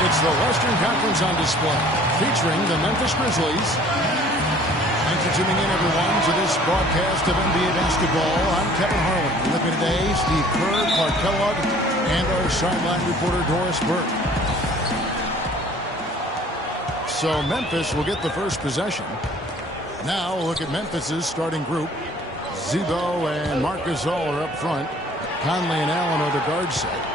It's the Western Conference on display, featuring the Memphis Grizzlies. Thanks for tuning in, everyone, to this broadcast of NBA basketball. I'm Kevin Harlan. With me today, Steve Kerr, Clark Kellogg, and our sideline reporter, Doris Burke. So Memphis will get the first possession. Now we'll look at Memphis's starting group. Zebo and Marc Gasol are up front. Conley and Allen are the guard set.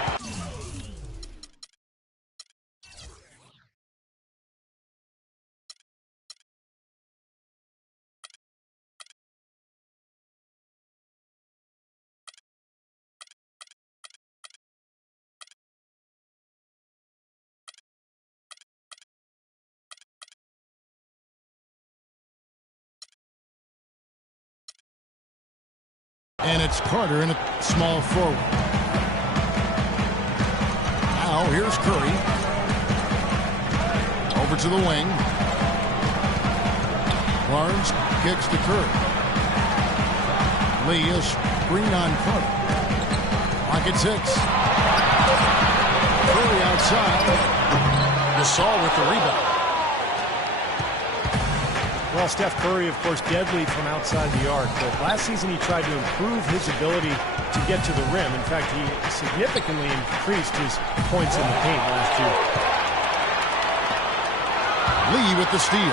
And it's Carter in a small forward. Now here's Curry. Over to the wing. Barnes kicks to Curry. Lee, a screen on Carter. Clock at 6. Curry outside. Gasol with the rebound. Well, Steph Curry, of course, deadly from outside the arc. But last season, he tried to improve his ability to get to the rim. In fact, he significantly increased his points in the paint last year. Lee with the steal.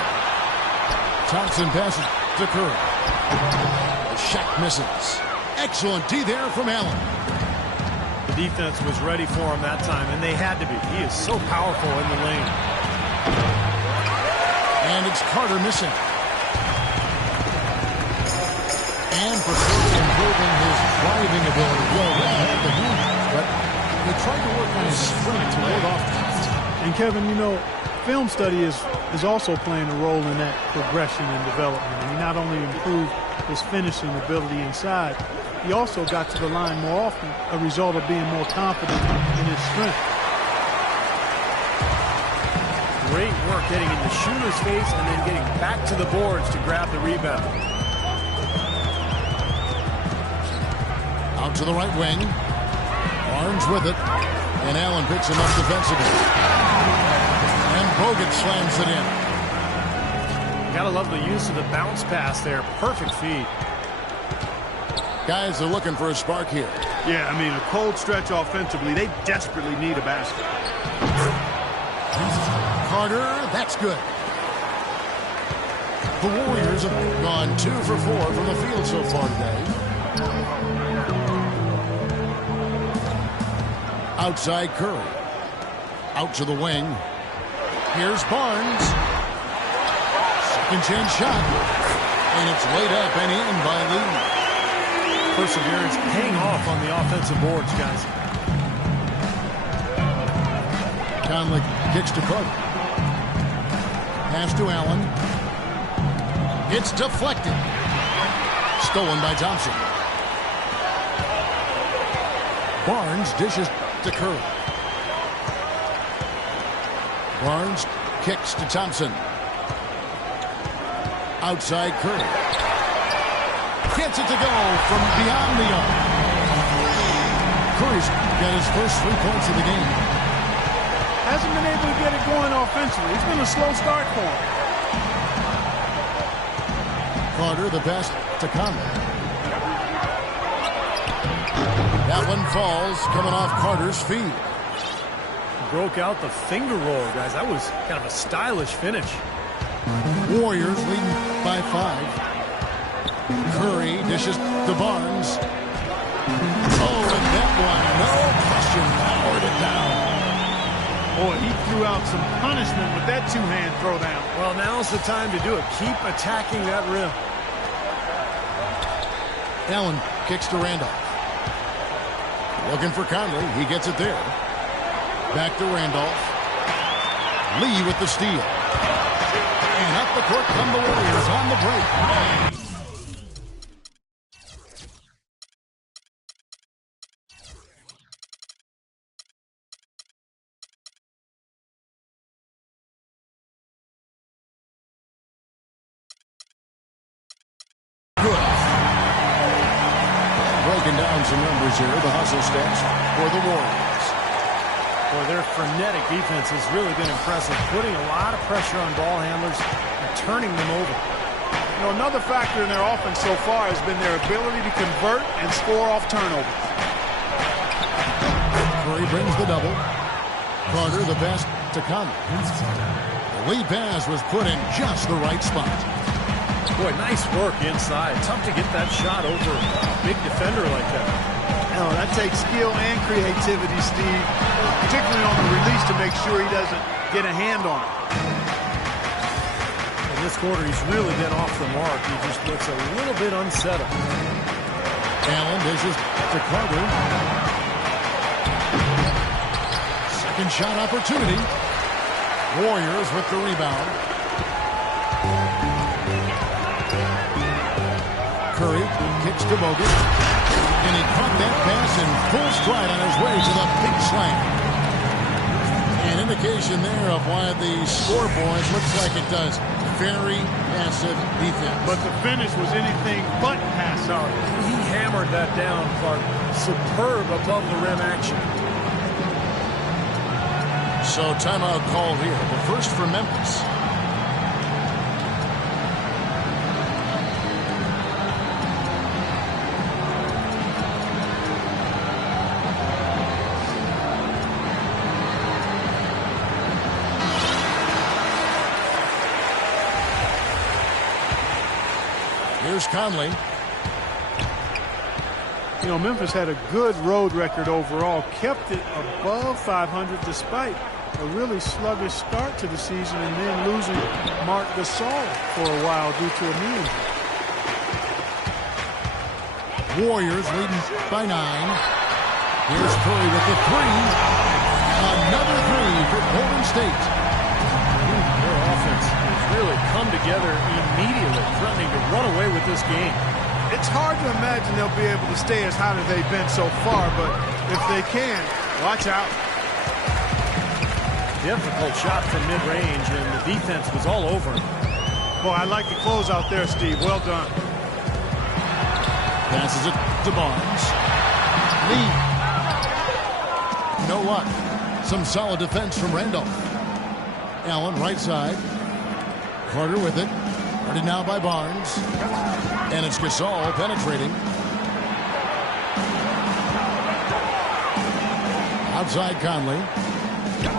Thompson passes to Curry. The shot misses. Excellent D there from Allen. The defense was ready for him that time, and they had to be. He is so powerful in the lane. And it's Carter missing. And for Curry improving his driving ability. Well, they had the hand, but they tried to work on his sprint to ward off that. And Kevin, you know, film study is also playing a role in that progression and development. He not only improved his finishing ability inside, he also got to the line more often, a result of being more confident in his strength. Great work getting in the shooter's face and then getting back to the boards to grab the rebound. Out to the right wing. Barnes with it. And Allen picks him up defensively. And Bogut slams it in. Gotta love the use of the bounce pass there. Perfect feed. Guys are looking for a spark here. Yeah, I mean, a cold stretch offensively. They desperately need a basket. Carter, that's good. The Warriors have gone 2 for 4 from the field so far today. Outside Curry. Out to the wing. Here's Barnes. Second chance shot. And it's laid up and in by Lee. Perseverance paying off on the offensive boards, guys. Conley kicks to Carter. Pass to Allen. It's deflected. Stolen by Thompson. Barnes dishes to Curry. Barnes kicks to Thompson. Outside Curry. Gets it to go from beyond the arc. Curry's got his first 3 points of the game. Hasn't been able to get it going offensively. It's been a slow start for him. Carter, the pass to Conley. That one falls, coming off Carter's feet. Broke out the finger roll, guys. That was kind of a stylish finish. Warriors leading by 5. Curry dishes to Barnes. Oh, and that one, no question, powered it down. Boy, he threw out some punishment with that two-hand throwdown. Well, now's the time to do it. Keep attacking that rim. Allen kicks to Randolph. Looking for Conley. He gets it there. Back to Randolph. Lee with the steal. And up the court come the Warriors on the break. Good. 'Breaking down some numbers here, the hustle stats for the Warriors. Boy, their frenetic defense has really been impressive, putting a lot of pressure on ball handlers and turning them over. You know, another factor in their offense so far has been their ability to convert and score off turnovers. Curry brings the double. Carter the best to come. The lead pass was put in just the right spot. Boy, nice work inside. Tough to get that shot over a big defender like that. No, that takes skill and creativity, Steve, particularly on the release to make sure he doesn't get a hand on it. In this quarter, he's really been off the mark. He just looks a little bit unsettled. Allen dishes to Carter. Second shot opportunity. Warriors with the rebound. Curry kicks to Bogut. And he caught that pass in full stride on his way to the big slam. An indication there of why the scoreboard looks like it does. Very passive defense. But the finish was anything but passive. He hammered that down, Clark. Superb above the rim action. So timeout called here. The first for Memphis. Here's Conley. You know, Memphis had a good road record overall, kept it above 500 despite a really sluggish start to the season and then losing Marc Gasol for a while due to a knee injury. Warriors leading by 9. Here's Curry with the three. Another three for Golden State. Their offense has really come together immediately, threatening to run away with this game. It's hard to imagine they'll be able to stay as hot as they've been so far, but if they can, watch out. Difficult shot from mid-range, and the defense was all over him. Boy, I like the close out there, Steve. Well done. Passes it to Barnes. Lee. No luck. Some solid defense from Randolph. Allen right side. Carter with it. Guarded now by Barnes. And it's Gasol penetrating. Outside Conley.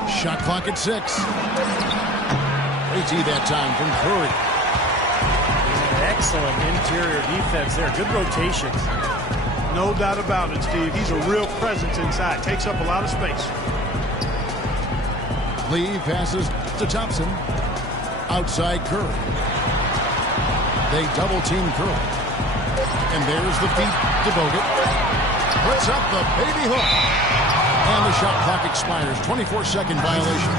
Shot clock at 6. AT that time from Curry. Excellent interior defense there. Good rotations. No doubt about it, Steve. He's a real presence inside. Takes up a lot of space. Lee passes to Thompson. Outside Curry. They double team Curry. And there's the feed to Bogut. Puts up the baby hook. And the shot clock expires. 24-second violation.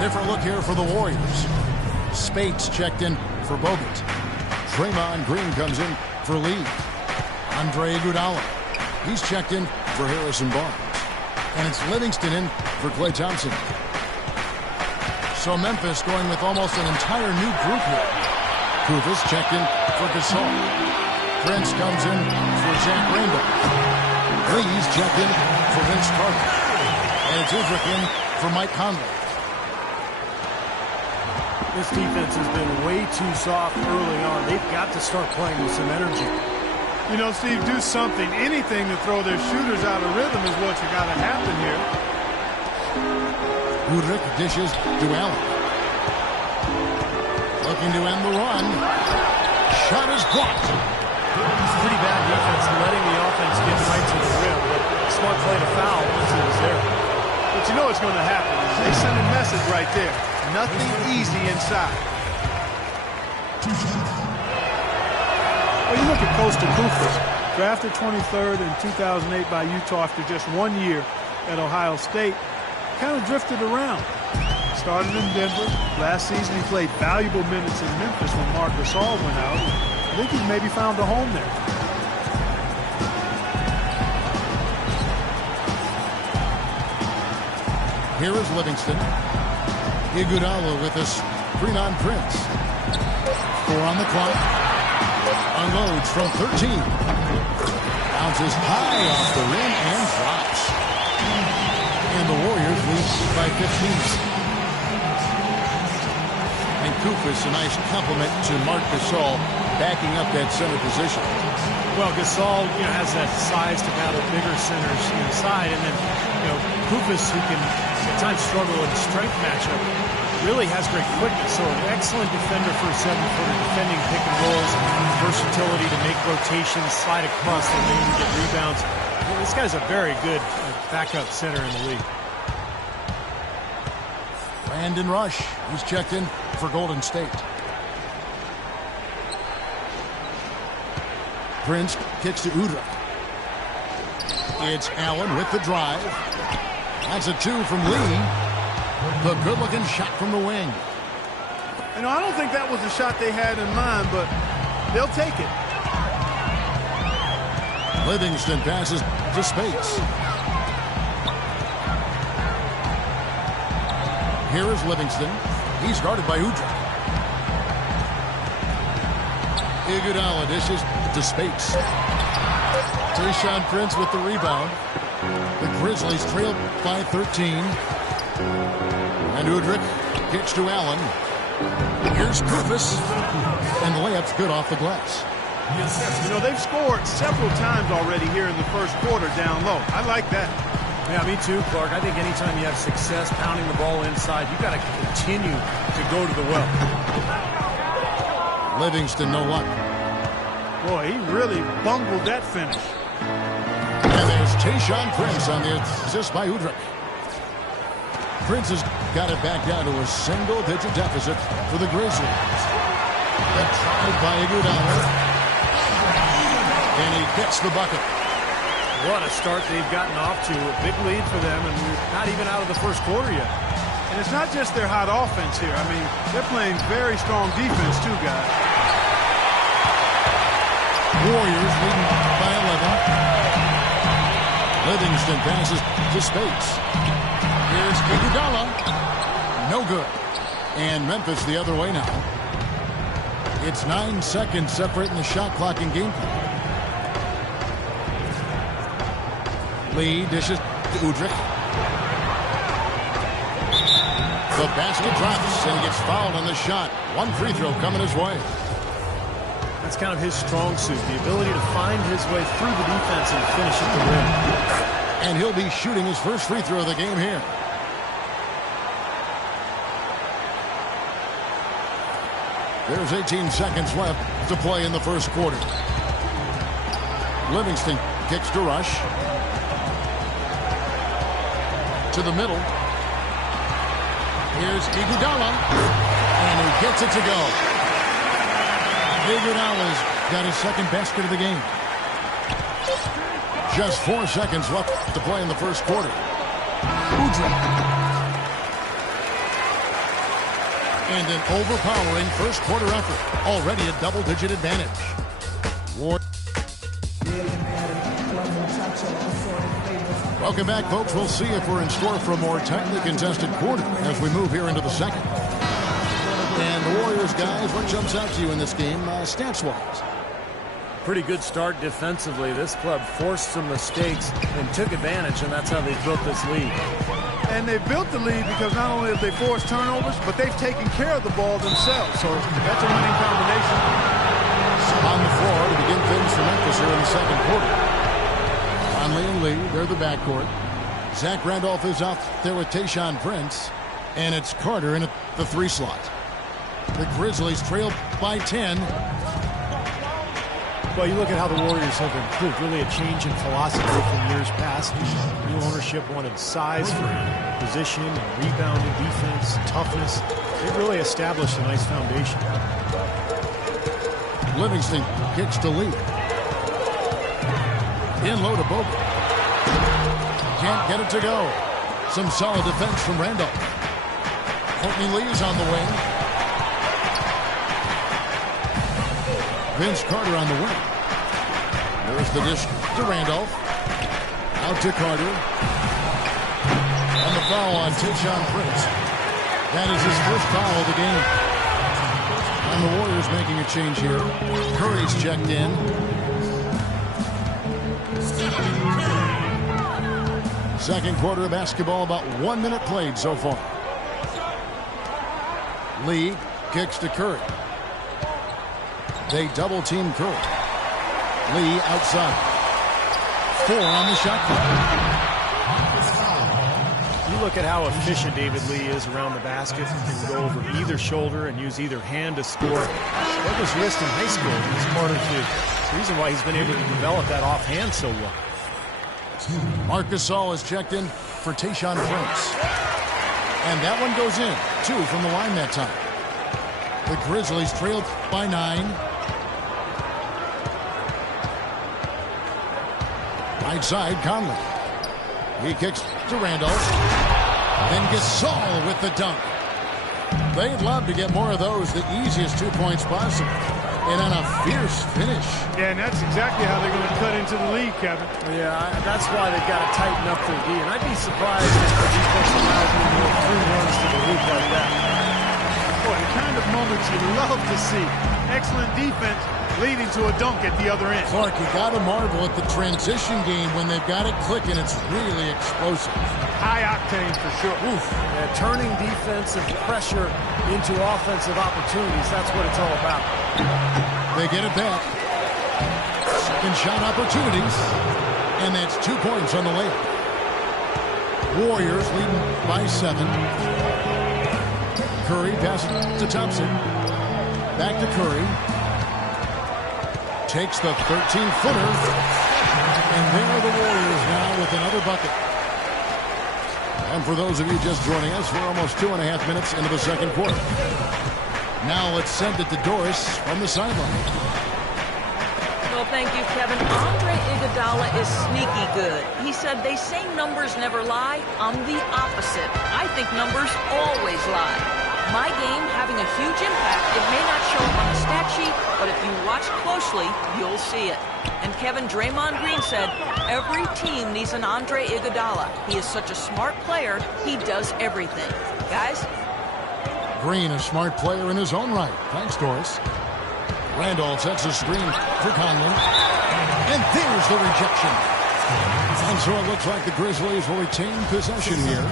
Different look here for the Warriors. Spates checked in for Bogut. Draymond Green comes in for Lee. Andre Iguodala. He's checked in for Harrison Barnes. And it's Livingston in for Klay Thompson. So Memphis going with almost an entire new group here. Kufis checked in for Gasol. Prince comes in for Zach Randolph. Lee's checked in for Vince Carter. And it's Udrich in for Mike Conley. This defense has been way too soft early on. They've got to start playing with some energy. You know, Steve, do something, anything to throw their shooters out of rhythm is what you got to happen here. Udrich dishes to Allen. Looking to end the run. Shot is blocked. It's pretty bad defense letting the offense get right to the rim, but smart play to foul once it was there. But you know what's going to happen. They send a message right there. Nothing easy inside. Well, you look at Kosta Kufis, drafted 23rd in 2008 by Utah after just 1 year at Ohio State, kind of drifted around. Started in Denver. Last season he played valuable minutes in Memphis when Marc Gasol went out. I think he's maybe found a home there. Here is Livingston. Iguodala with a screen on Prince. 4 on the clock. Unloads from 13. Bounces high off the rim and drops. And the Warriors lead by 15. And Kufis, a nice compliment to Marc Gasol, backing up that center position. Well, Gasol, has that size to battle bigger centers inside, and then, Kufis, who can at times struggle in a strength matchup, really has great quickness. So an excellent defender for a 7-footer, defending pick and rolls, versatility to make rotations, slide across the lane to get rebounds. This guy's a very good backup center in the league. Brandon Rush, he's checked in for Golden State. Prince kicks to Udrih. It's Allen with the drive. That's a 2 from Lee. The good-looking shot from the wing. I don't think that was the shot they had in mind, but they'll take it. Livingston passes to Spates. Here is Livingston. He's guarded by Udrih. Iguodala dishes to Spates. Tayshaun Prince with the rebound. The Grizzlies trail by 13. And Udrih kicks to Allen. Here's Kufis. And the layup's good off the glass. They've scored several times already here in the first quarter down low. I like that. Yeah, me too, Clark. I think anytime you have success pounding the ball inside, you got to continue to go to the well. Livingston, no luck. Boy, he really bungled that finish. And there's Tayshaun Prince on the assist by Udrih. Prince has got it back down to a single-digit deficit for the Grizzlies. The try by Iguodala. And he gets the bucket. What a start they've gotten off to. A big lead for them, and we're not even out of the first quarter yet. And it's not just their hot offense here. I mean, they're playing very strong defense, too, guys. Warriors leading by 11. Livingston passes to Spates. Here's Iguodala. No good. And Memphis the other way now. It's 9 seconds separating the shot clock and game clock. Lee dishes to Udrih. The basket drops, and he gets fouled on the shot. One free throw coming his way. That's kind of his strong suit, the ability to find his way through the defense and finish at the rim. And he'll be shooting his first free throw of the game here. There's 18 seconds left to play in the first quarter. Livingston kicks to Rush. To the middle. Here's Iguodala. And he gets it to go. Iguodala's got his second basket of the game. Just 4 seconds left to play in the first quarter. Udrih. And an overpowering first quarter effort. Already a double-digit advantage. Welcome back, folks. We'll see if we're in store for a more tightly contested quarter as we move here into the second. And the Warriors, guys, what jumps out to you in this game, stats-wise? Pretty good start defensively. This club forced some mistakes and took advantage, and that's how they built this lead. And they built the lead because not only have they forced turnovers, but they've taken care of the ball themselves. So that's a winning combination. On the floor to begin things for Memphis here in the second quarter. Conley and Lee, they're the backcourt. Zach Randolph is out there with Tayshaun Prince. And it's Carter in at the 3 slot. The Grizzlies trail by 10. Well, you look at how the Warriors have improved. Really a change in philosophy from years past. New ownership wanted size for position and rebounding, defense, toughness. It really established a nice foundation. Livingston kicks to Lee. In low to Bogut. Can't get it to go. Some solid defense from Randolph. Courtney Lee's on the wing. Vince Carter on the wing. There's the dish to Randolph. Out to Carter. And the foul on Tayshaun Prince. That is his first foul of the game. And the Warriors making a change here. Curry's checked in. Second quarter of basketball, about 1 minute played so far. Lee kicks to Curry. They double team Curry. Lee outside. 4 on the shot clock. You look at how efficient David Lee is around the basket. He can go over either shoulder and use either hand to score. Broke his wrist in high school. It's part of the reason why he's been able to develop that offhand so well. Marc Gasol is checked in for Tayshaun Prince. And that one goes in. 2 from the line that time. The Grizzlies trailed by 9. Right side, Conley. He kicks to Randolph. Then Gasol with the dunk. They'd love to get more of those, the easiest 2 points possible. And on a fierce finish. Yeah, and that's exactly how they're going to cut into the lead, Kevin. Yeah, that's why they've got to tighten up their D. And I'd be surprised if the defense allows them more free runs to the hoop like that. Boy, the kind of moments you love to see. Excellent defense leading to a dunk at the other end. Clark, you got to marvel at the transition game when they've got it clicking. It's really explosive. High octane for sure. Oof. Yeah, turning defensive pressure into offensive opportunities. That's what it's all about. They get it back. Second shot opportunities. And that's 2 points on the layup. Warriors leading by 7. Curry passes to Thompson. Back to Curry. Takes the 13-footer. And there are the Warriors now with another bucket. And for those of you just joining us, we're almost 2.5 minutes into the second quarter. Now let's send it to Doris from the sideline. Well, thank you, Kevin. Andre Iguodala is sneaky good. He said they say numbers never lie. I'm the opposite. I think numbers always lie. My game having a huge impact. It may not show up on the stat sheet, but if you watch closely, you'll see it. And Kevin, Draymond Green said, every team needs an Andre Iguodala. He is such a smart player. He does everything. Guys? Green, a smart player in his own right. Thanks, Doris. Randolph sets a screen for Conley. And there's the rejection. And so it looks like the Grizzlies will retain possession here.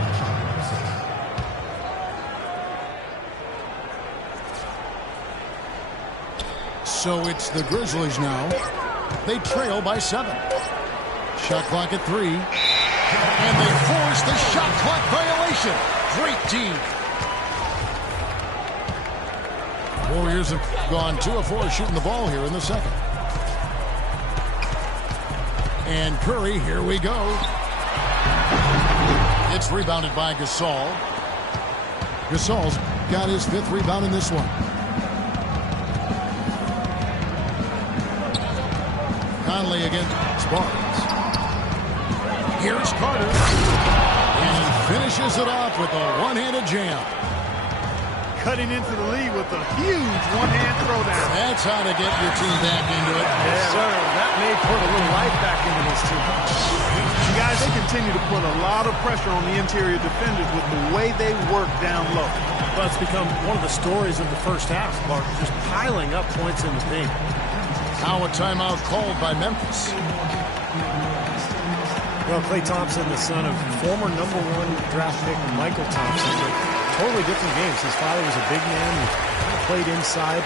So it's the Grizzlies now. They trail by 7. Shot clock at 3. And they force the shot clock violation. Great team. Warriors have gone 2 of 4 shooting the ball here in the second. And Curry, here we go. It's rebounded by Gasol. Gasol's got his 5th rebound in this one. Conley against Barnes. Here's Carter. And he finishes it off with a one-handed jam. Cutting into the lead with a huge one-hand throwdown. That's how to get your team back into it. Yes, sir. That may put a little life back into this team. You guys, they continue to put a lot of pressure on the interior defenders with the way they work down low. Well, it's become one of the stories of the first half, Mark, just piling up points in the paint. Now a timeout called by Memphis. Well, Klay Thompson, the son of former #1 draft pick Michael Thompson, but totally different games. His father was a big man who played inside.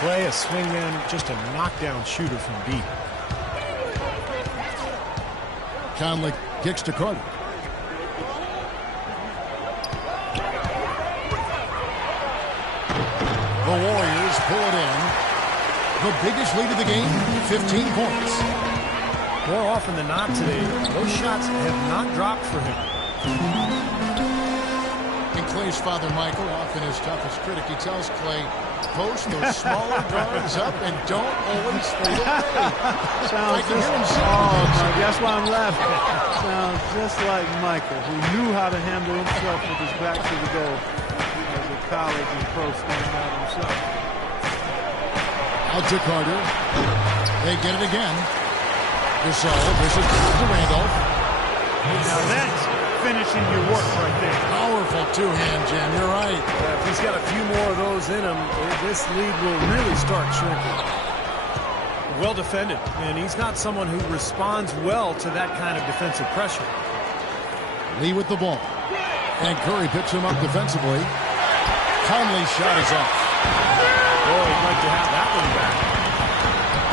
Klay, a swing man, just a knockdown shooter from deep. Conley kicks to Carter. The Warriors pull it in. The biggest lead of the game, 15 points. More often than not today, those shots have not dropped for him. And Klay's father, Michael, often his toughest critic, he tells Klay, post those smaller guards up and don't always fade away. Sounds just, that's why I'm laughing. Sounds just like Michael, who knew how to handle himself with his back to the goal as a college and pro standout himself. Out to Carter. They get it again. Gasol, this is to Randolph. Now that's finishing your work right there. Powerful two-hand jam, you're right. If he's got a few more of those in him, this lead will really start shrinking. Well defended, and he's not someone who responds well to that kind of defensive pressure. Lee with the ball. And Curry picks him up defensively. Conley's shot is off. Boy, he'd like to have that one back.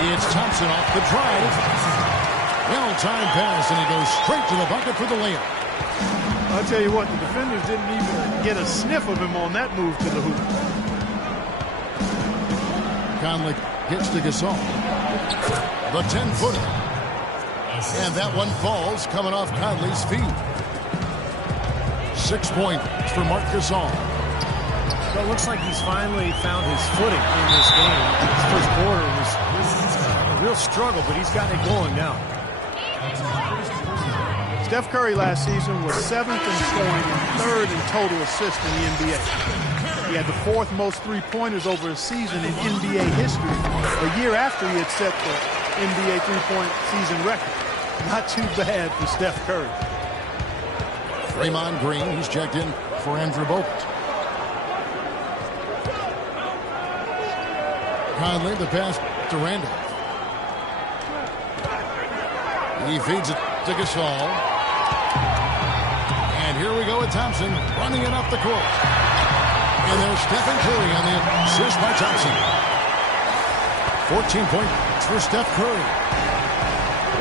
It's Thompson off the drive. Well-timed pass, and he goes straight to the bucket for the layup. I'll tell you what, the defenders didn't even get a sniff of him on that move to the hoop. Conley gets to Gasol. The 10-footer. And that one falls coming off Conley's feet. 6 points for Marc Gasol. Well, it looks like he's finally found his footing in this game. His first quarter was a real struggle, but he's gotten it going now. Steph Curry last season was 7th in scoring and 3rd in total assists in the NBA. He had the 4th most three-pointers over a season in NBA history, a year after he had set the NBA three-point season record. Not too bad for Steph Curry. Draymond Green, he's checked in for Andrew Bogut. Conley, the pass to Randall. He feeds it to Gasol. And here we go with Thompson running it up the court. And there's Stephen Curry on the assist by Thompson. 14 points for Steph Curry.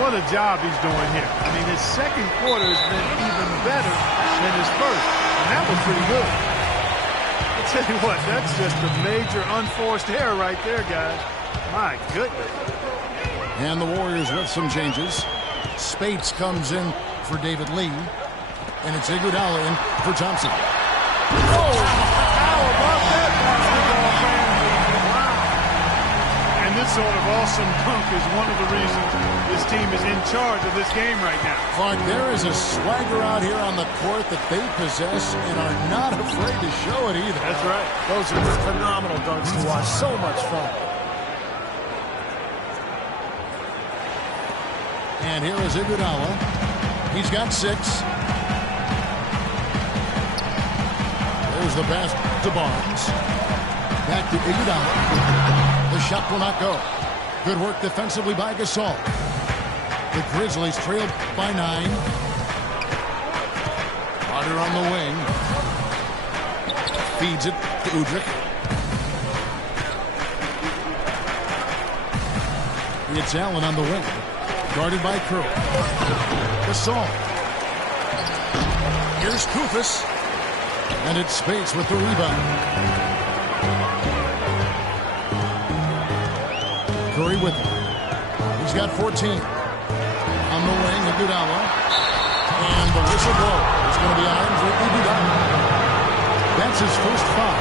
What a job he's doing here. I mean, his second quarter has been even better than his first. And that was pretty good. I'll tell you what, that's just a major unforced error right there, guys. My goodness. And the Warriors with some changes. Spates comes in for David Lee. And it's Iguodala in for Thompson. Oh, how about that basketball, man? Wow. And this sort of awesome dunk is one of the reasons this team is in charge of this game right now. Clark, there is a swagger out here on the court that they possess and are not afraid to show it either. That's right. Those are phenomenal dunks to watch. So much fun. And here is Iguodala. He's got 6. There's the pass to Barnes. Back to Iguodala. The shot will not go. Good work defensively by Gasol. The Grizzlies trailed by 9. Carter on the wing. Feeds it to Udrih. It's Allen on the wing. Guarded by Curry. Gasol. Here's Koufos. And it's Spates with the rebound. Curry with him. He's got 14. On the wing, Iguodala. And the whistle blow is going to be on for Iguodala. That's his first foul.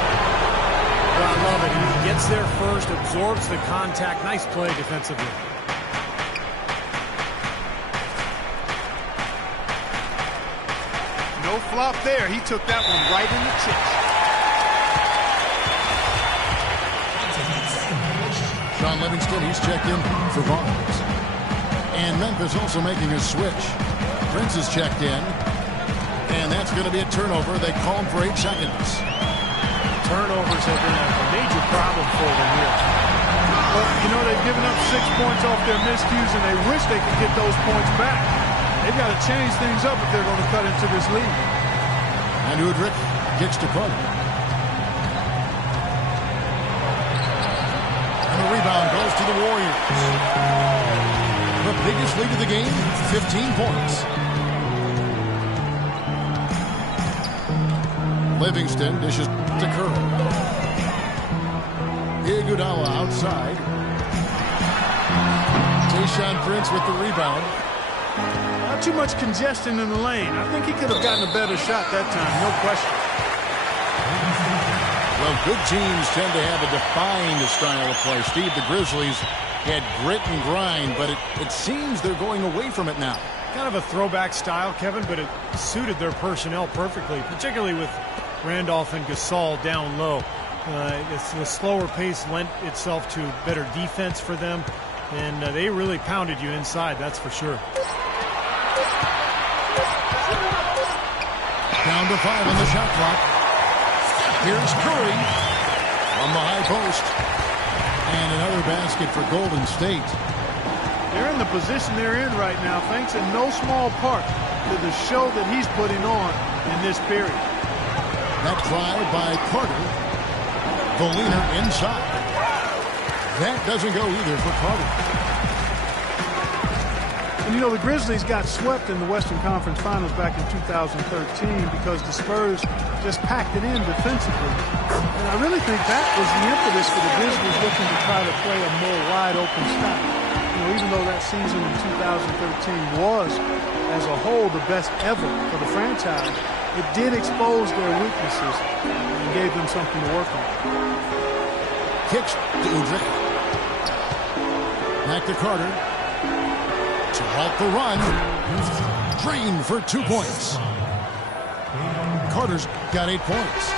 Well, I love it. He gets there first, absorbs the contact. Nice play defensively. No flop there. He took that one right in the chest. Sean Livingston, he's checked in for Barnes. And Memphis also making a switch. Prince is checked in. And that's going to be a turnover. They call him for 8 seconds. Turnovers have been a major problem for them here. Well, you know, they've given up 6 points off their miscues, and they wish they could get those points back. They've got to change things up if they're going to cut into this lead. And Udrih gets to Carter. And the rebound goes to the Warriors. The biggest lead of the game, 15 points. Livingston dishes to Curry. Iguodala outside. Tayshaun Prince with the rebound. Not too much congestion in the lane. I think he could have gotten a better shot that time, no question. Well, good teams tend to have a defined style of play. Steve, the Grizzlies had grit and grind, but it seems they're going away from it now. Kind of a throwback style, Kevin, but it suited their personnel perfectly, particularly with Randolph and Gasol down low. The slower pace lent itself to better defense for them, and they really pounded you inside, that's for sure. Down to 5 on the shot clock. Here's Curry on the high post. And another basket for Golden State. They're in the position they're in right now, thanks in no small part to the show that he's putting on in this period. That try by Carter. The leaner inside. That doesn't go either for Carter. And you know, the Grizzlies got swept in the Western Conference Finals back in 2013 because the Spurs just packed it in defensively. And I really think that was the impetus for the Grizzlies looking to try to play a more wide-open style. You know, even though that season in 2013 was, as a whole, the best ever for the franchise, it did expose their weaknesses and gave them something to work on. Kicks to Udrih. Back to Carter. To halt the run. Drained for 2 points. Carter's got 8 points.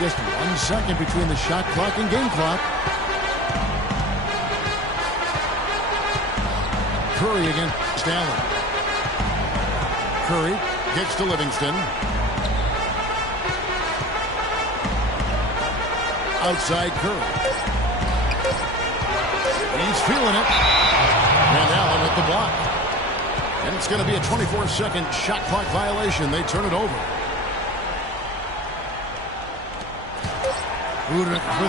Just 1 second between the shot clock and game clock. Curry against Allen. Curry gets to Livingston. Outside Curry. He's feeling it. And Allen at the block. And it's going to be a 24-second shot clock violation. They turn it over. Udrih for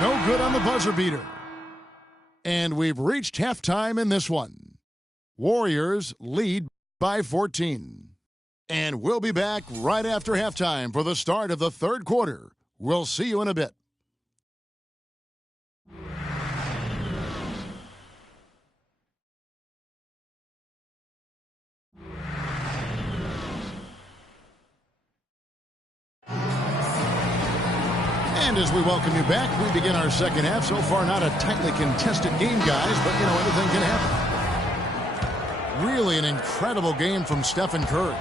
3. No good on the buzzer beater. And we've reached halftime in this one. Warriors lead by 14. And we'll be back right after halftime for the start of the third quarter. We'll see you in a bit. And as we welcome you back, we begin our second half. So far, not a tightly contested game, guys, but, you know, anything can happen. Really an incredible game from Stephen Curry.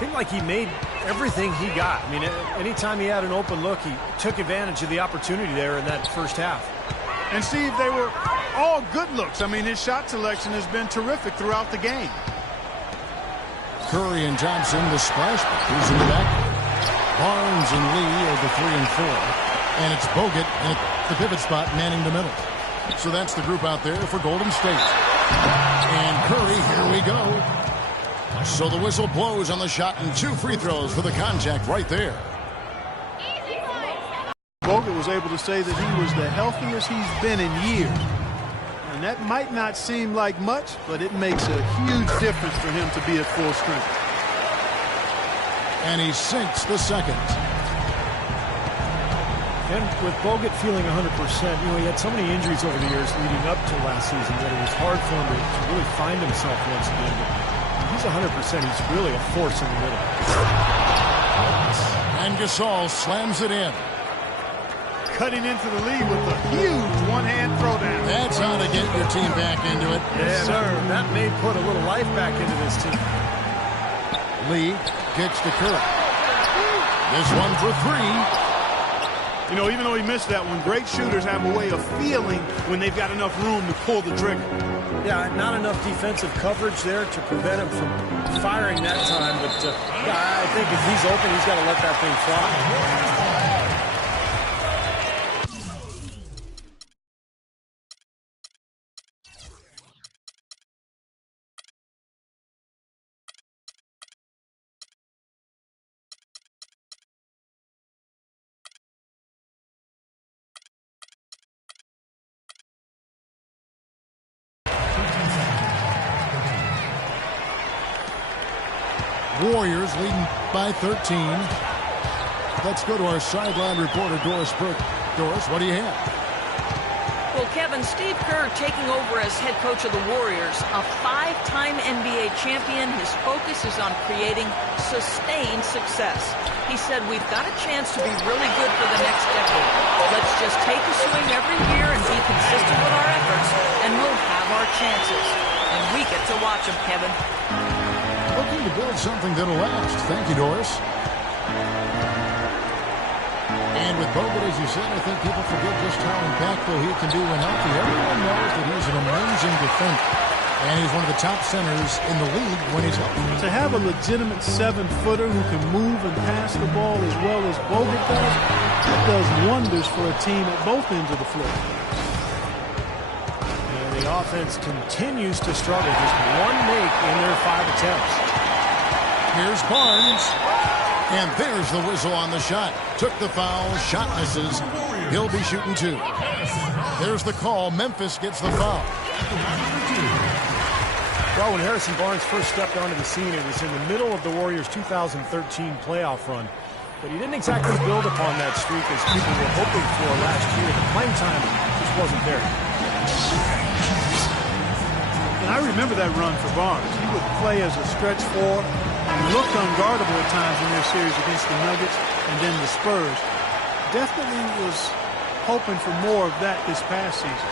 Seemed like he made everything he got. I mean, anytime he had an open look, he took advantage of the opportunity there in that first half. And Steve, they were all good looks. I mean, his shot selection has been terrific throughout the game. Curry and Johnson, the splash buckets in the back. Barnes and Lee are the 3 and 4. And it's Bogut at the pivot spot manning the middle. So that's the group out there for Golden State. And Curry, here we go. So the whistle blows on the shot and 2 free throws for the contact right there. Bogut was able to say that he was the healthiest he's been in years. And that might not seem like much, but it makes a huge difference for him to be at full strength. And he sinks the second. And with Bogut feeling 100%, you know, he had so many injuries over the years leading up to last season that it was hard for him to really find himself once again. But he's 100%. He's really a force in the middle. And Gasol slams it in. Cutting into the lead with a huge one-hand throwdown. That's how to get your team back into it. Yes, sir. That may put a little life back into this team. Lee kicks to Curry. This one for 3. You know, even though he missed that one, great shooters have a way of feeling when they've got enough room to pull the trigger. Yeah, not enough defensive coverage there to prevent him from firing that time. But I think if he's open, he's got to let that thing fly. Warriors leading by 13. Let's go to our sideline reporter, Doris Burke. Doris, what do you have? Well, Kevin, Steve Kerr taking over as head coach of the Warriors, a 5-time NBA champion. His focus is on creating sustained success. He said, we've got a chance to be really good for the next decade. Let's just take a swing every year and be consistent with our efforts, and we'll have our chances. And we get to watch them, Kevin. Looking to build something that'll last. Thank you, Doris. And with Bogut, as you said, I think people forget just how impactful he can be when healthy. Everyone knows that he's an amazing defender. And he's one of the top centers in the league when he's healthy. To have a legitimate 7-footer who can move and pass the ball as well as Bogut does, that does wonders for a team at both ends of the floor. And The offense continues to struggle. Just one make in their 5 attempts. Here's Barnes. And there's the whistle on the shot. Took the foul. Shot misses. He'll be shooting 2. There's the call. Memphis gets the foul. Well, when Harrison Barnes first stepped onto the scene, it was in the middle of the Warriors' 2013 playoff run. But he didn't exactly build upon that streak as people were hoping for last year. The playing time just wasn't there. And I remember that run for Barnes. He would play as a stretch 4 and looked unguardable at times in their series against the Nuggets and then the Spurs. Definitely was hoping for more of that this past season.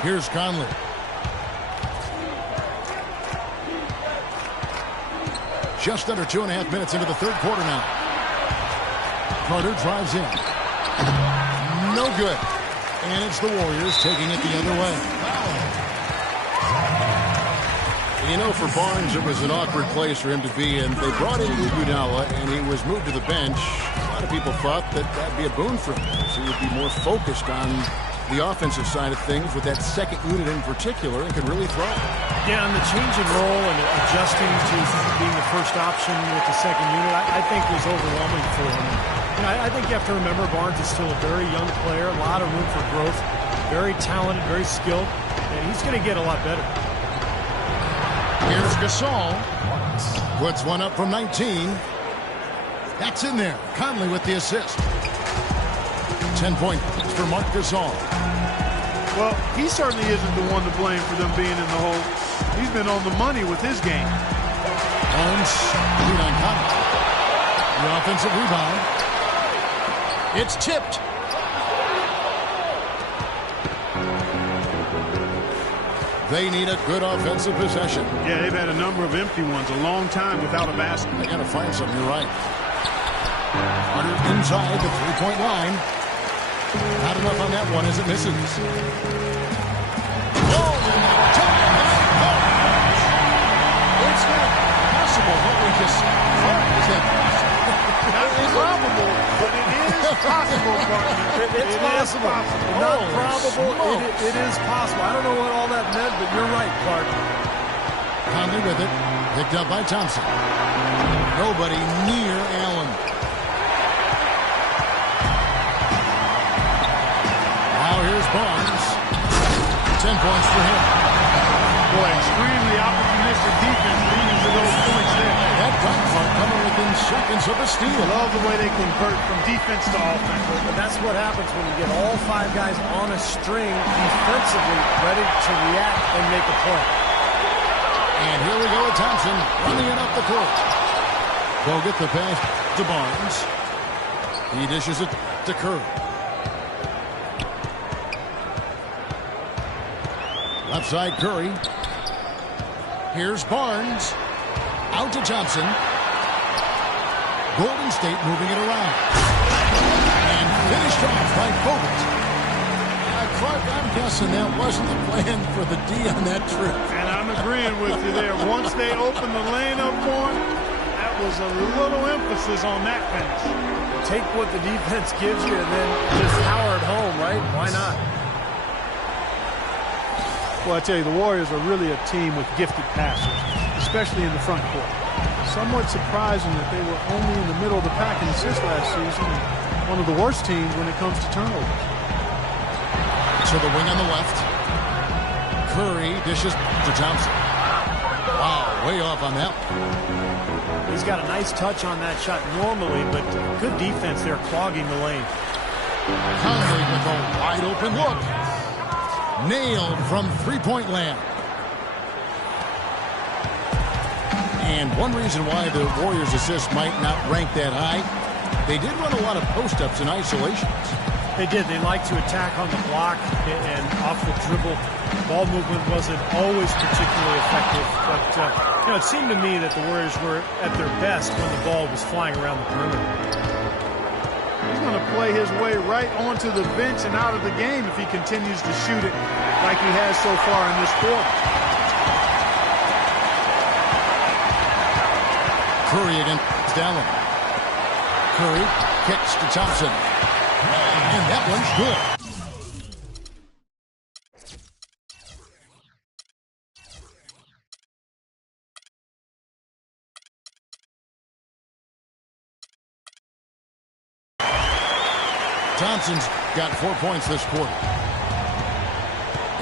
Here's Conley. Just under 2.5 minutes into the third quarter now. Carter drives in. No good. And it's the Warriors taking it the other way. You know, for Barnes, it was an awkward place for him to be, and they brought in Iguodala, and he was moved to the bench. A lot of people thought that that'd be a boon for him, so he'd be more focused on the offensive side of things with that second unit in particular and could really throw. Yeah, and the change in role and adjusting to being the first option with the second unit, I think was overwhelming for him. You know, I think you have to remember Barnes is still a very young player, a lot of room for growth, very talented, very skilled, and he's going to get a lot better. Here's Gasol. Puts one up from 19. That's in there. Conley with the assist. 10 points for Marc Gasol. Well, he certainly isn't the one to blame for them being in the hole. He's been on the money with his game. Barnes, lead on Conley. The offensive rebound. It's tipped. They need a good offensive possession. Yeah, they've had a number of empty ones, a long time without a basket. They got to find something. You're right. Carter inside the three-point line. Not enough on that one as it misses. Oh, it's not possible what we just thought was happening. Not probable, but it is possible, partner. It's possible. Not probable. It is possible. I don't know what all that meant, but you're right, Clark. Conley with it. Picked up by Thompson. Nobody near Allen. Now here's Barnes. 10 points for him. Boy, extremely opportunistic defense leading to those points there. That dunk coming within seconds of a steal. Love the way they convert from defense to offense. But that's what happens when you get all 5 guys on a string defensively ready to react and make a play. And here we go with Thompson running it up the court. They'll get the pass to Barnes. He dishes it to Curry. Left side Curry. Here's Barnes. Out to Thompson. Golden State moving it around. And finished off by Bogut. Clark, I'm guessing that wasn't the plan for the D on that trip. And I'm agreeing with you there. Once they opened the lane up for him, that was a little emphasis on that finish. Take what the defense gives you and then just power it home, right? Why not? Well, I tell you, the Warriors are really a team with gifted passers, especially in the front court. Somewhat surprising that they were only in the middle of the pack in assists last season, and one of the worst teams when it comes to turnovers. To the wing on the left. Curry dishes to Thompson. Wow, way off on that one. He's got a nice touch on that shot normally, but good defense there clogging the lane. Conley with a wide open look. Nailed from three-point land. And one reason why the Warriors' assists might not rank that high, they did run a lot of post-ups and isolations. They did. They like to attack on the block and off the dribble. Ball movement wasn't always particularly effective, but you know, it seemed to me that the Warriors were at their best when the ball was flying around the perimeter. He's going to play his way right onto the bench and out of the game if he continues to shoot it like he has so far in this quarter. Curry against Allen. Curry kicks to Thompson. And that one's good. Thompson's got 4 points this quarter.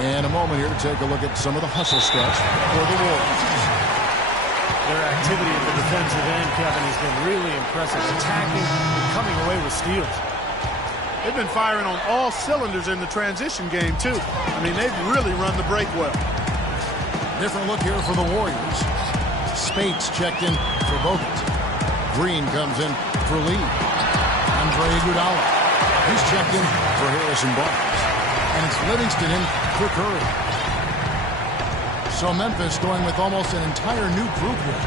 And a moment here to take a look at some of the hustle stats for the Warriors. Their activity at the defensive end, Kevin, has been really impressive. Attacking and coming away with steals. They've been firing on all cylinders in the transition game, too. I mean, they've really run the break well. Different look here for the Warriors. Spates checked in for Bogut. Green comes in for Lee. Andre Iguodala. He's checked in for Harrison Barnes. And it's Livingston in for Curry. So Memphis going with almost an entire new group here.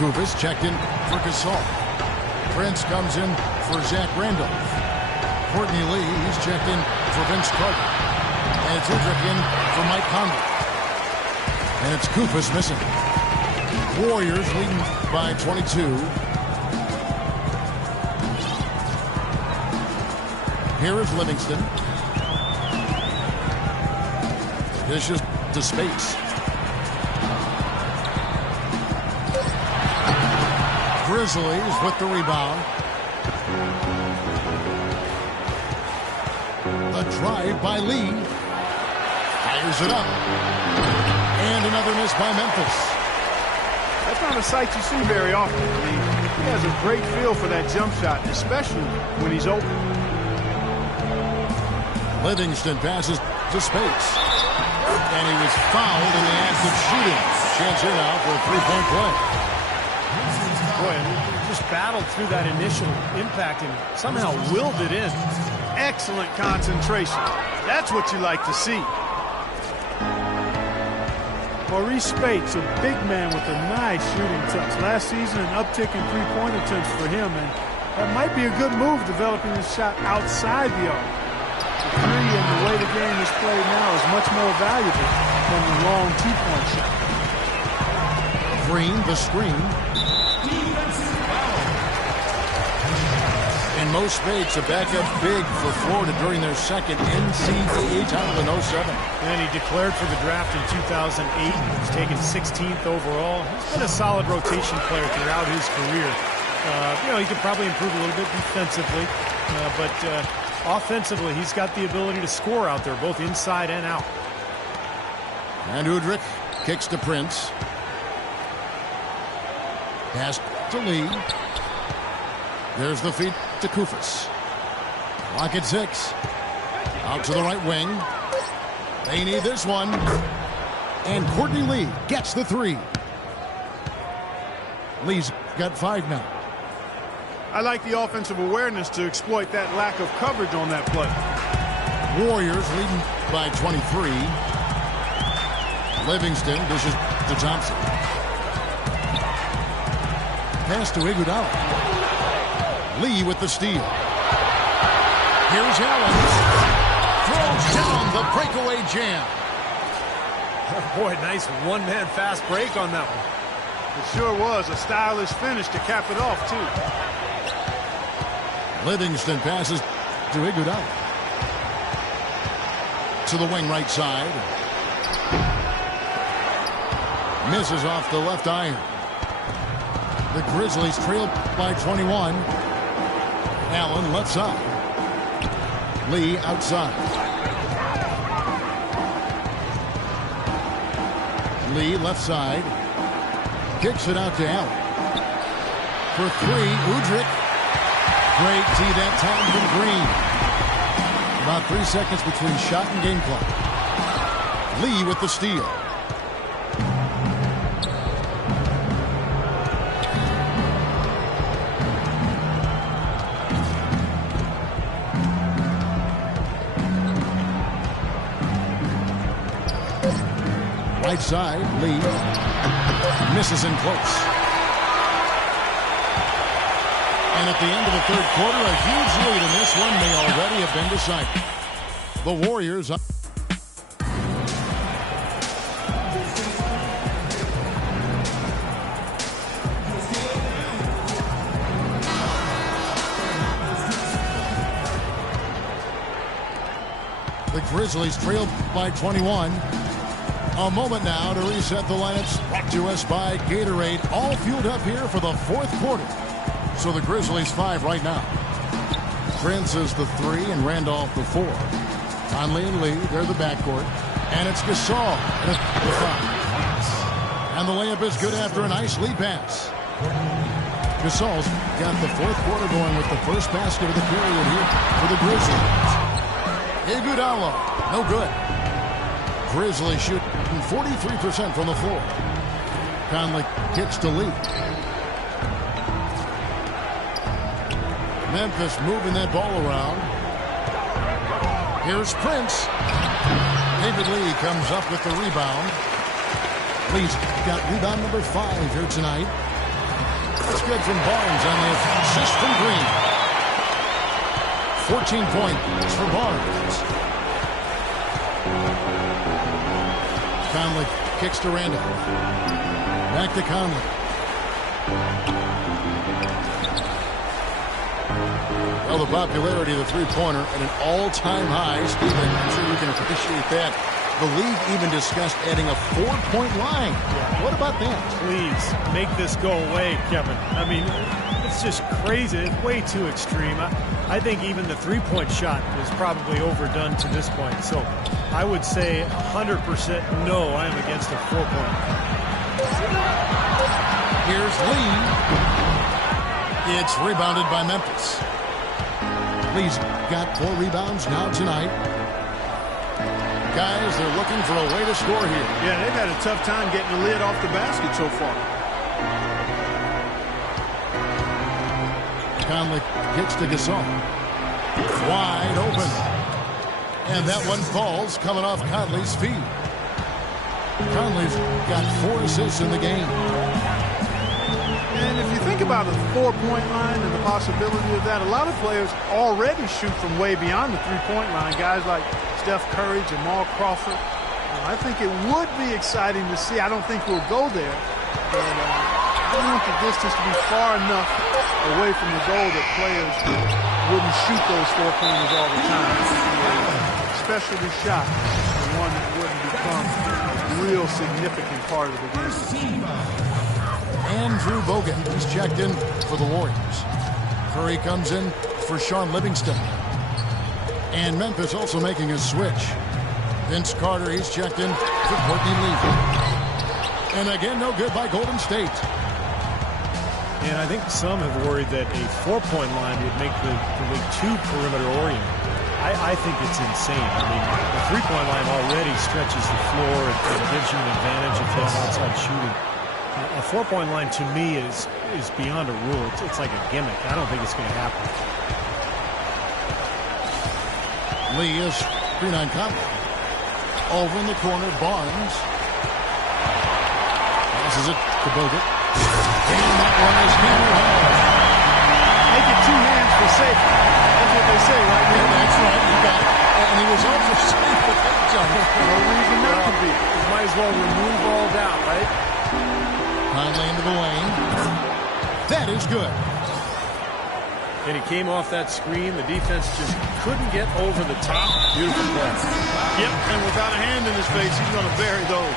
Kufis checked in for Gasol. Prince comes in for Zach Randolph. Courtney Lee, he's checked in for Vince Carter. And it's Udrich in for Mike Conley. And it's Kufis missing. Warriors leading by 22. Here is Livingston. Dishes to Spates. Grizzlies with the rebound. The drive by Lee. Fires it up. And another miss by Memphis. That's not a sight you see very often. I mean, he has a great feel for that jump shot, especially when he's open. Livingston passes to Spates. And he was fouled in the act of shooting. Chance here now for a three-point play. Boy, he just battled through that initial impact and somehow willed it in. Excellent concentration. That's what you like to see. Maurice Spates, a big man with a nice shooting touch. Last season, an uptick in three-point attempts for him, and that might be a good move, developing his shot outside the arc. The three and the way the game is played now is much more valuable than the long two-point shot. Green, the screen. And Mo Spates, a backup big for Florida during their second NCAA title in 07. And he declared for the draft in 2008. He was taken 16th overall. He's been a solid rotation player throughout his career. He could probably improve a little bit defensively, but offensively, he's got the ability to score out there, both inside and out. And Udrich kicks to Prince. Pass to Lee. There's the feed to Kufis. Clock at 6. Out to the right wing. They need this one. And Courtney Lee gets the three. Lee's got 5 now. I like the offensive awareness to exploit that lack of coverage on that play. Warriors leading by 23. Livingston dishes to Thompson. Pass to Iguodala. Lee with the steal. Here's Allen. Throws down the breakaway jam. Boy, nice one-man fast break on that one. It sure was a stylish finish to cap it off, too. Livingston passes to Iguodala. To the wing right side. Misses off the left iron. The Grizzlies trail by 21. Allen left side. Lee outside. Lee left side. Kicks it out to Allen. For 3, Udrich. Great tee that time from Green. About 3 seconds between shot and game clock. Lee with the steal. Right side, Lee misses in close. And at the end of the third quarter, a huge lead in this one may already have been decided. The Warriors up. The Grizzlies trail by 21. A moment now to reset the lineups. Brought to us by Gatorade. All fueled up here for the fourth quarter. So the Grizzlies 5 right now. Prince is the 3 and Randolph the 4. Conley and Lee, they're the backcourt. And it's Gasol. And the 5. And the layup is good after a nice lead pass. Gasol's got the fourth quarter going with the first basket of the period here for the Grizzlies. Iguodala, no good. Grizzlies shooting 43% from the floor. Conley kicks to Lee. Memphis moving that ball around. Here's Prince. David Lee comes up with the rebound. Lee's got rebound number 5 here tonight. That's good from Barnes on the assist from Green. 14 points for Barnes. Conley kicks to Randall. Back to Conley. Well, the popularity of the three-pointer at an all-time high. Stephen, I'm sure you can appreciate that. The league even discussed adding a 4-point line. What about that? Please, make this go away, Kevin. I mean, it's just crazy. It's way too extreme. I think even the three-point shot is probably overdone to this point. So I would say 100% no, I'm against a 4-point. Here's Lee. It's rebounded by Memphis. Lee's got 4 rebounds now tonight. Guys, they're looking for a way to score here. Yeah, they've had a tough time getting the lid off the basket so far. Conley kicks to Gasol. Wide open. And that one falls coming off Conley's feet. Conley's got 4 assists in the game. And if you think about the 4-point line and the possibility of that, a lot of players already shoot from way beyond the 3-point line. Guys like Steph Curry, Jamal Crawford. I think it would be exciting to see. I don't think we'll go there. But I want the distance to be far enough away from the goal that players wouldn't shoot those 4-pointers all the time. Specialty shot, and one that wouldn't become a real significant part of the game. Andrew Bogut, he's checked in for the Warriors. Curry comes in for Sean Livingston. And Memphis also making a switch. Vince Carter, he's checked in for Courtney Lee. And again, no good by Golden State. And I think some have worried that a 4-point line would make the league too perimeter oriented. I think it's insane. I mean, the 3-point line already stretches the floor and gives you an advantage if you have outside shooting. A 4-point line, to me, is beyond a rule. It's like a gimmick. I don't think it's going to happen. Lee is 3-9 Conley. Over in the corner, Barnes. Passes it to Bogut. And that one is hammered home. Make it 2 hands for safety. That's what they say, right? Yeah, that's right. You got it. And he was also safe with that jump. No reason not to be. You might as well remove all doubt, right? Conley into the lane. That is good. And he came off that screen. The defense just couldn't get over the top. Beautiful play. Yep, and without a hand in his face, he's going to bury those.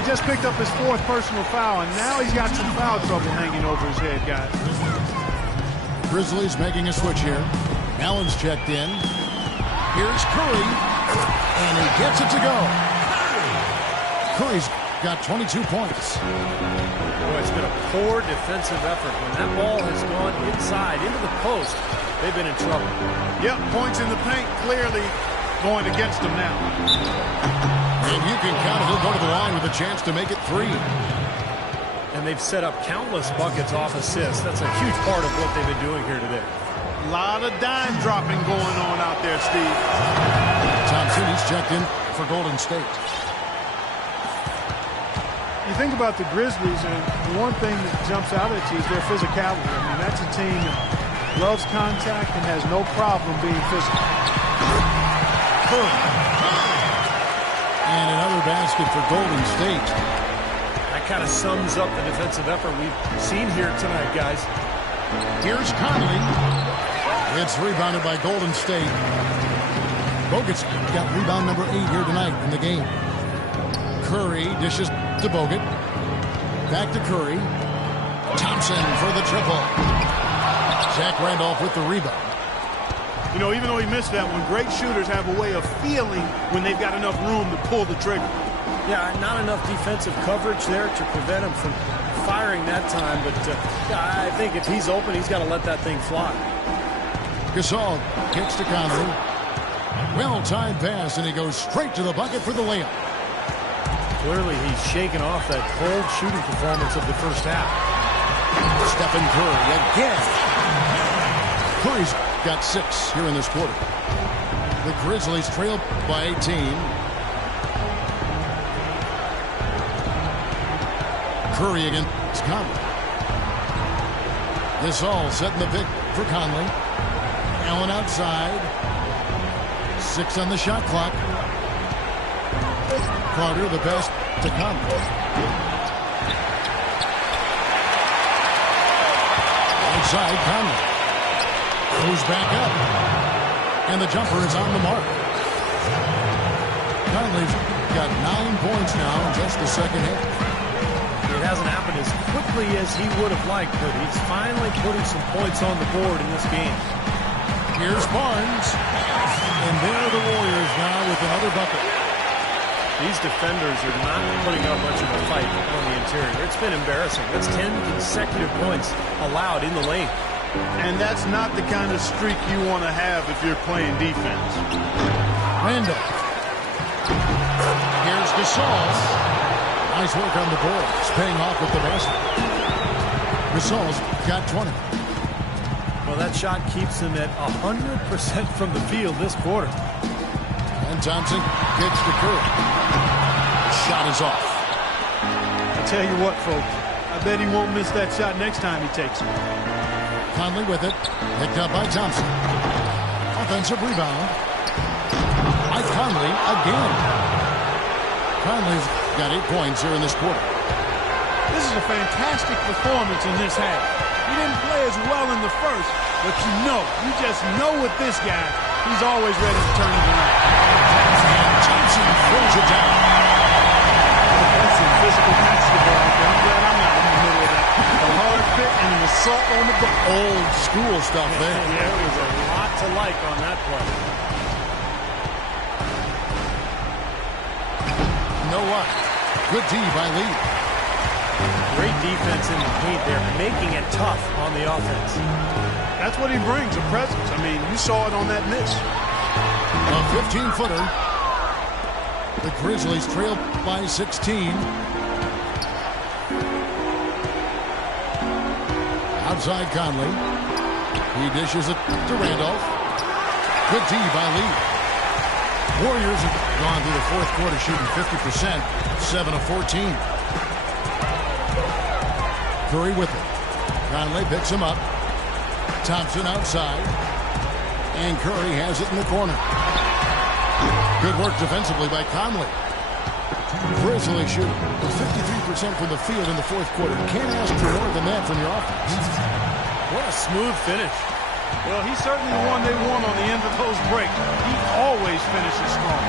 He just picked up his 4th personal foul, and now he's got some foul trouble hanging over his head, guys. Grizzlies making a switch here. Allen's checked in. Here's Curry, and he gets it to go. Curry's got 22 points. Boy, it's been a poor defensive effort. When that ball has gone inside into the post, they've been in trouble. Yep, points in the paint clearly going against them now. And you can count it. He'll go to the line with a chance to make it 3. And they've set up countless buckets off assists. That's a huge part of what they've been doing here today. A lot of dime dropping going on out there, Steve. Thompson, he's checked in for Golden State. You think about the Grizzlies, and the one thing that jumps out at you is their physicality. I mean, that's a team that loves contact and has no problem being physical. And another basket for Golden State. That kind of sums up the defensive effort we've seen here tonight, guys. Here's Conley. It's rebounded by Golden State. Bogut's got rebound number 8 here tonight in the game. Curry dishes to Bogut. Back to Curry. Thompson for the triple. Zach Randolph with the rebound. You know, even though he missed that one, great shooters have a way of feeling when they've got enough room to pull the trigger. Yeah, not enough defensive coverage there to prevent him from firing that time. But I think if he's open, he's got to let that thing fly. Gasol kicks to Conley. Well-timed pass, and he goes straight to the bucket for the layup. Clearly, he's shaken off that cold shooting performance of the first half. Stephen Curry again. Curry's got 6 here in this quarter. The Grizzlies trail by 18. Curry against Conley. Gasol setting the pick for Conley. Allen outside. 6 on the shot clock. Carter the best to Conley. Outside Conley. Goes back up. And the jumper is on the mark. Conley's got 9 points now in just the second half. It hasn't happened as quickly as he would have liked, but he's finally putting some points on the board in this game. Here's Barnes. And there are the Warriors now with another bucket. These defenders are not putting up much of a fight on the interior. It's been embarrassing. That's 10 consecutive points allowed in the lane. And that's not the kind of streak you want to have if you're playing defense. Randall. Here's Gasol. Nice work on the boards, paying off with the basket. Gasol's got 20. Well, that shot keeps him at 100% from the field this quarter. And Thompson gets to Curry. Shot is off. I tell you what, folks, I bet he won't miss that shot next time he takes it. Conley with it, picked up by Thompson. Offensive rebound. By Conley again. Conley's got 8 points here in this quarter. This is a fantastic performance in this half. He didn't play as well in the first, but you just know with this guy, he's always ready to turn it around. And Thompson throws it down. That's some physical basketball. I'm glad I'm not in the middle of that. A hard pick and an assault on the ball. Old school stuff there. Yeah, there was a lot to like on that play. You know what? Good D by Lee. Great defense in the paint there, making it tough on the offense. That's what he brings, a presence. I mean, you saw it on that miss. A 15-footer. The Grizzlies trail by 16. Outside Conley. He dishes it to Randolph. Good D by Lee. Warriors have gone through the fourth quarter shooting 50%, 7 of 14. Curry with it. Conley picks him up. Thompson outside. And Curry has it in the corner. Good work defensively by Conley. Grizzlies shooting 53% from the field in the fourth quarter. Can't ask for more than that from your offense. What a smooth finish. Well, he's certainly the one they want on the end of those breaks. He always finishes strong.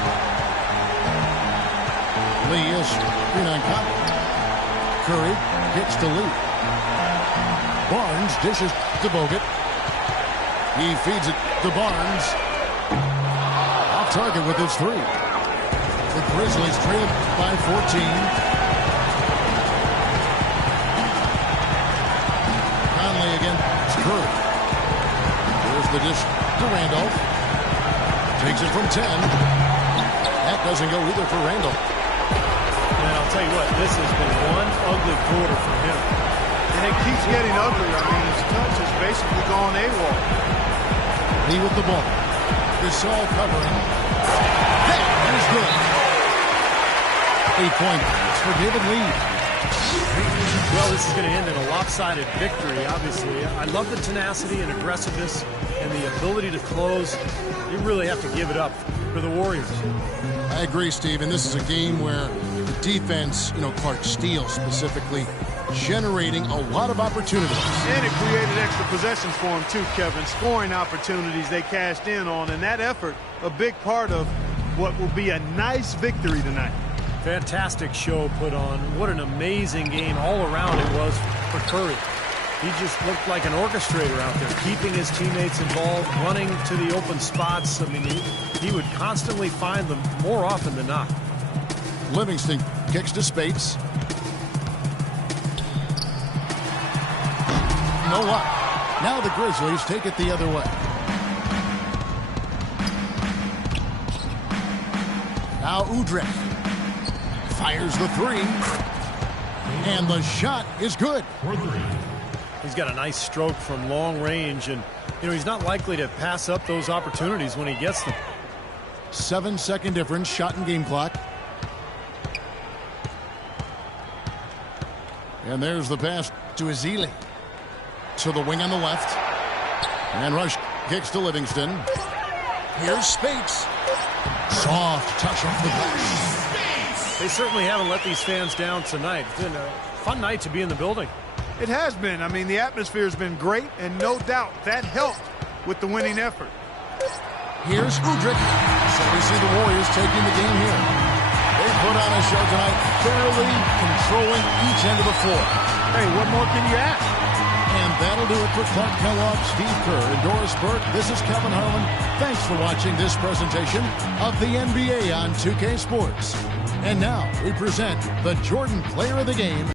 Lee is in on Conley. Curry gets to Lee. Barnes dishes to Bogut. He feeds it to Barnes. Off target with his 3. The Grizzlies trail by 14. Conley against Curry. Here's the dish to Randolph. Takes it from 10. That doesn't go either for Randolph. And I'll tell you what, this has been one ugly quarter for him. And it keeps getting ugly. I mean, his touch has basically gone AWOL. Lee with the ball. Gasol covering. That is good. 8 points for David Lee. Well, this is going to end in a lopsided victory, obviously. I love the tenacity and aggressiveness and the ability to close. You really have to give it up for the Warriors. I agree, Steve, and this is a game where the defense, Clark Steele specifically, generating a lot of opportunities. And it created extra possessions for him too, Kevin. Scoring opportunities they cashed in on, and that effort, a big part of what will be a nice victory tonight. Fantastic show put on. What an amazing game all around it was for Curry. He just looked like an orchestrator out there, keeping his teammates involved, running to the open spots. I mean, he would constantly find them more often than not. Livingston kicks to Spates. No luck. Now the Grizzlies take it the other way. Now Udrih fires the three. And the shot is good. He's got a nice stroke from long range, and he's not likely to pass up those opportunities when he gets them. 7-second difference, shot and game clock. And there's the pass to Ezeli. To the wing on the left. And Rush kicks to Livingston. Here's Spates. Soft touch off the glass. They certainly haven't let these fans down tonight. It's been a fun night to be in the building. It has been. I mean, the atmosphere has been great, and no doubt that helped with the winning effort. Here's Udrih. So we see the Warriors taking the game here. They put on a show tonight, thoroughly controlling each end of the floor. Hey, what more can you ask? And that'll do it for Clark Kellogg, Steve Kerr, and Doris Burke. This is Kevin Harlan. Thanks for watching this presentation of the NBA on 2K Sports. And now we present the Jordan Player of the Game.